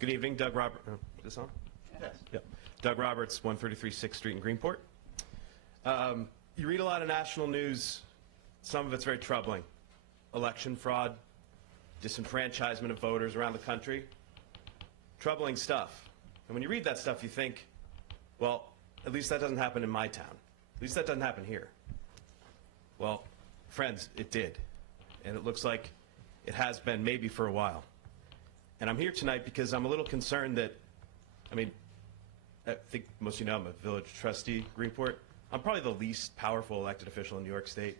Good evening, Doug Roberts. Is this on? Yes. Yep. Doug Roberts, 133 6th Street in Greenport. You read a lot of national news. Some of it's very troubling. Election fraud, disenfranchisement of voters around the country. Troubling stuff. And when you read that stuff, you think, well, at least that doesn't happen in my town. At least that doesn't happen here. Well, friends, it did. And it looks like it has been maybe for a while. And I'm here tonight because I'm a little concerned that, I think most of you know I'm a village trustee, Greenport. I'm probably the least powerful elected official in New York State.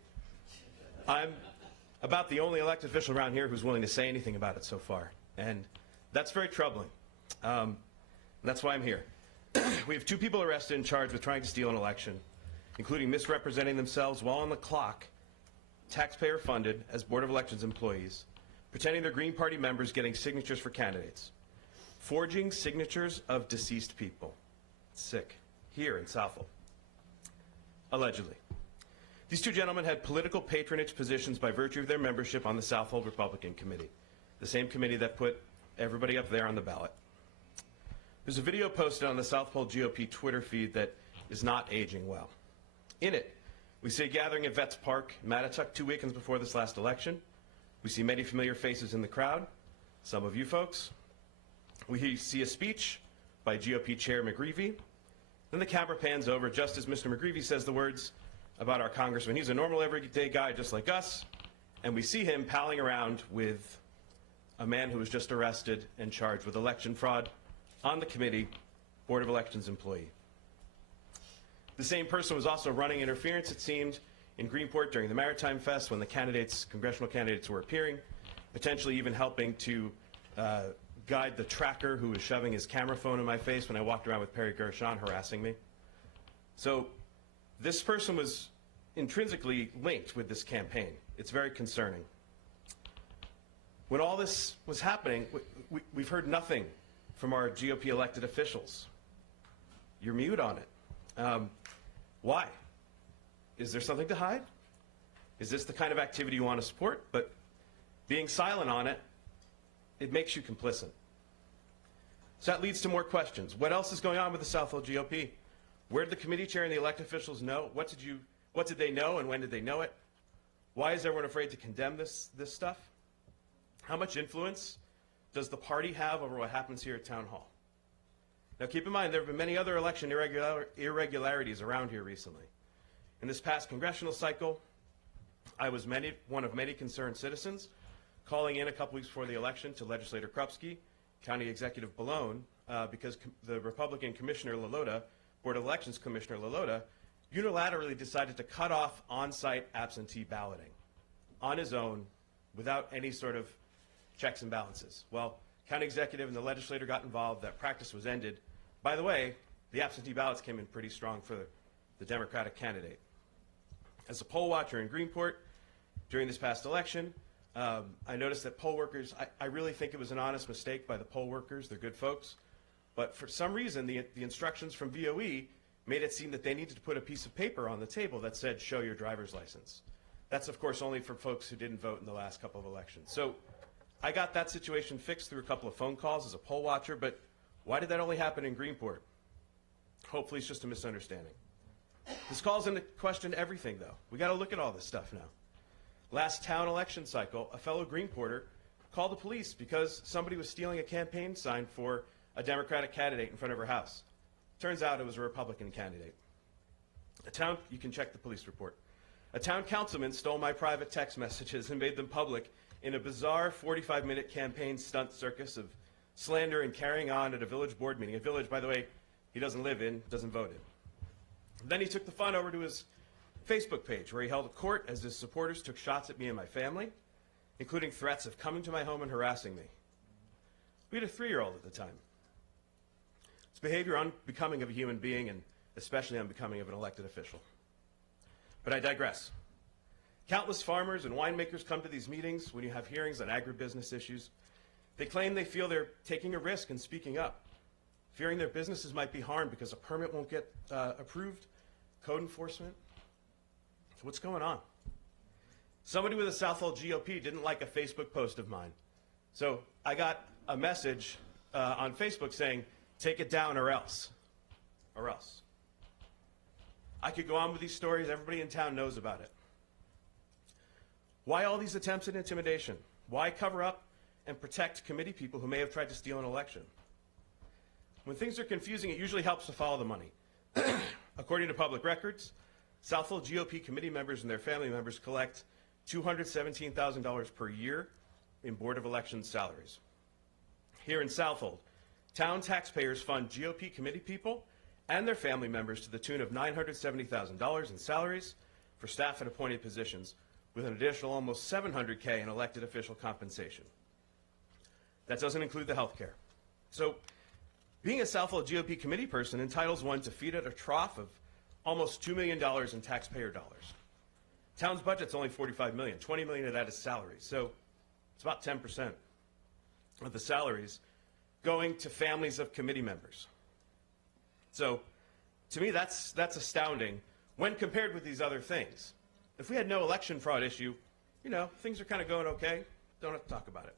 I'm about the only elected official around here who's willing to say anything about it so far. And that's very troubling. That's why I'm here. We have 2 people arrested and charged with trying to steal an election, including misrepresenting themselves while on the clock, taxpayer funded as Board of Elections employees, pretending they're Green Party members getting signatures for candidates, forging signatures of deceased people. Sick. Here in Southold. Allegedly. These 2 gentlemen had political patronage positions by virtue of their membership on the Southold Republican Committee, the same committee that put everybody up there on the ballot. There's a video posted on the Southold GOP Twitter feed that is not aging well. In it, we see a gathering at Vets Park in Mattatuck 2 weekends before this last election. We see many familiar faces in the crowd, some of you folks. We see a speech by GOP Chair McGreevey. Then the camera pans over just as Mr. McGreevey says the words about our congressman. He's a normal everyday guy just like us, and we see him palling around with a man who was just arrested and charged with election fraud on the committee, Board of Elections employee. The same person was also running interference, it seemed, in Greenport during the Maritime Fest when the congressional candidates were appearing, potentially even helping to guide the tracker who was shoving his camera phone in my face when I walked around with Perry Gershon harassing me. So this person was intrinsically linked with this campaign. It's very concerning. When all this was happening, we've heard nothing from our GOP elected officials. You're mute on it. Why? Is there something to hide? Is this the kind of activity you want to support? But being silent on it, it makes you complicit. So that leads to more questions. What else is going on with the Southold GOP? Where did the committee chair and the elected officials know? What did they know and when did they know it? Why is everyone afraid to condemn this stuff? How much influence does the party have over what happens here at Town Hall? Now keep in mind, there have been many other election irregularities around here recently. In this past congressional cycle, I was one of many concerned citizens calling in a couple weeks before the election to Legislator Krupski, County Executive Balone, because the Republican Commissioner Lalota, Board of Elections Commissioner Lalota, unilaterally decided to cut off on-site absentee balloting on his own without any sort of checks and balances. Well, County Executive and the legislator got involved. That practice was ended. By the way, the absentee ballots came in pretty strong for the Democratic candidate. As a poll watcher in Greenport during this past election, I noticed that poll workers, I really think it was an honest mistake by the poll workers. They're good folks. But for some reason, the instructions from VOE made it seem that they needed to put a piece of paper on the table that said, show your driver's license. That's, of course, only for folks who didn't vote in the last couple of elections. So I got that situation fixed through a couple of phone calls as a poll watcher, but why did that only happen in Greenport? Hopefully it's just a misunderstanding. This calls into question everything, though. We got to look at all this stuff now. Last town election cycle, a fellow Greenporter called the police because somebody was stealing a campaign sign for a Democratic candidate in front of her house. Turns out it was a Republican candidate. You can check the police report. A town councilman stole my private text messages and made them public in a bizarre 45-minute campaign stunt circus of slander and carrying on at a village board meeting. A village, by the way, he doesn't live in, doesn't vote in. Then he took the fun over to his Facebook page where he held a court as his supporters took shots at me and my family, including threats of coming to my home and harassing me. We had a 3-year-old at the time. It's behavior unbecoming of a human being and especially unbecoming of an elected official. But I digress. Countless farmers and winemakers come to these meetings when you have hearings on agribusiness issues. They claim they feel they're taking a risk and speaking up, fearing their businesses might be harmed because a permit won't get approved, code enforcement. So what's going on? Somebody with a Southold GOP didn't like a Facebook post of mine. So I got a message on Facebook saying, take it down or else. Or else. I could go on with these stories. Everybody in town knows about it. Why all these attempts at intimidation? Why cover up and protect committee people who may have tried to steal an election? When things are confusing, it usually helps to follow the money. According to public records, Southold GOP committee members and their family members collect $217,000 per year in Board of Elections salaries. Here in Southold, town taxpayers fund GOP committee people and their family members to the tune of $970,000 in salaries for staff and appointed positions, with an additional almost $700K in elected official compensation. That doesn't include the health care. So being a Southold GOP committee person entitles one to feed at a trough of almost $2 million in taxpayer dollars. Town's budget's only $45 million. $20 million of that is salaries. So it's about 10% of the salaries going to families of committee members. So to me, that's astounding when compared with these other things. If we had no election fraud issue, you know, things are kind of going okay. Don't have to talk about it.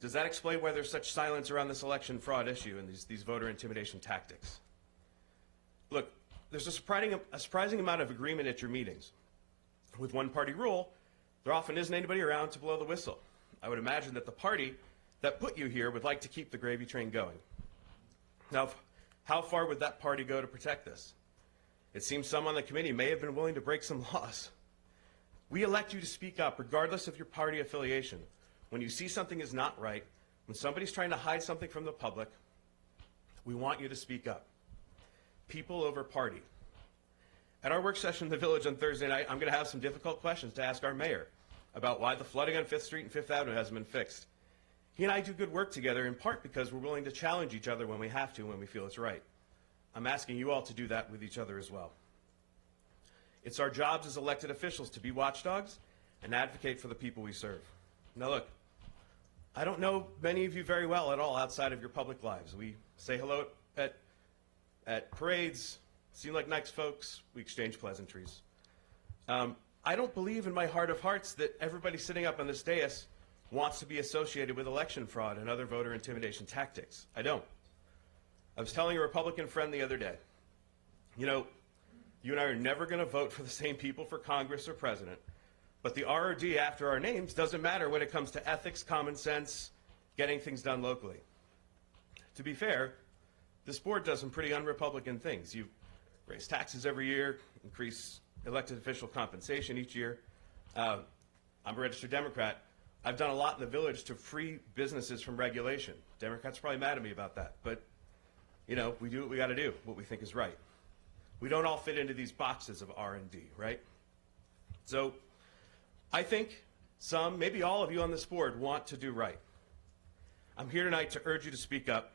Does that explain why there's such silence around this election fraud issue and these voter intimidation tactics? Look, there's a surprising amount of agreement at your meetings. With one-party rule, there often isn't anybody around to blow the whistle. I would imagine that the party that put you here would like to keep the gravy train going. Now, how far would that party go to protect this? It seems some on the committee may have been willing to break some laws. We elect you to speak up regardless of your party affiliation. When you see something is not right, when somebody's trying to hide something from the public, we want you to speak up. People over party. At our work session in the Village on Thursday night, I'm going to have some difficult questions to ask our mayor about why the flooding on 5th Street and 5th Avenue hasn't been fixed. He and I do good work together in part because we're willing to challenge each other when we have to, when we feel it's right. I'm asking you all to do that with each other as well. It's our jobs as elected officials to be watchdogs and advocate for the people we serve. Now look, I don't know many of you very well at all outside of your public lives. We say hello at parades, seem like nice folks, we exchange pleasantries. I don't believe in my heart of hearts that everybody sitting up on this dais wants to be associated with election fraud and other voter intimidation tactics. I don't. I was telling a Republican friend the other day, you know, you and I are never going to vote for the same people for Congress or president, but the ROD after our names doesn't matter when it comes to ethics, common sense, getting things done locally. To be fair, this board does some pretty un-Republican things. You raise taxes every year, increase elected official compensation each year. I'm a registered Democrat. I've done a lot in the village to free businesses from regulation. Democrats are probably mad at me about that, but you know, we do what we got to do, what we think is right. We don't all fit into these boxes of R&D, right? So I think some, maybe all of you on this board want to do right. I'm here tonight to urge you to speak up.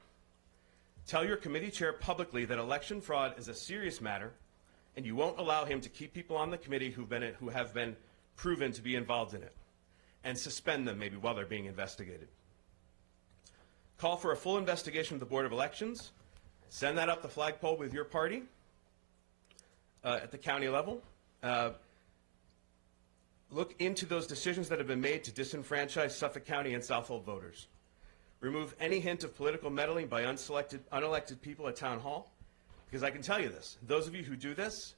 Tell your committee chair publicly that election fraud is a serious matter and you won't allow him to keep people on the committee who have been proven to be involved in it, and suspend them maybe while they're being investigated. Call for a full investigation of the Board of Elections. Send that up the flagpole with your party at the county level. Look into those decisions that have been made to disenfranchise Suffolk County and Southold voters. Remove any hint of political meddling by unelected people at Town Hall, because I can tell you this, those of you who do this,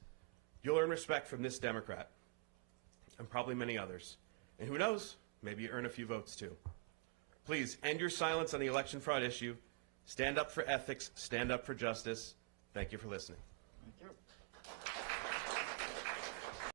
you'll earn respect from this Democrat, and probably many others. And who knows, maybe you earn a few votes too. Please, end your silence on the election fraud issue. Stand up for ethics, stand up for justice. Thank you for listening. Thank you.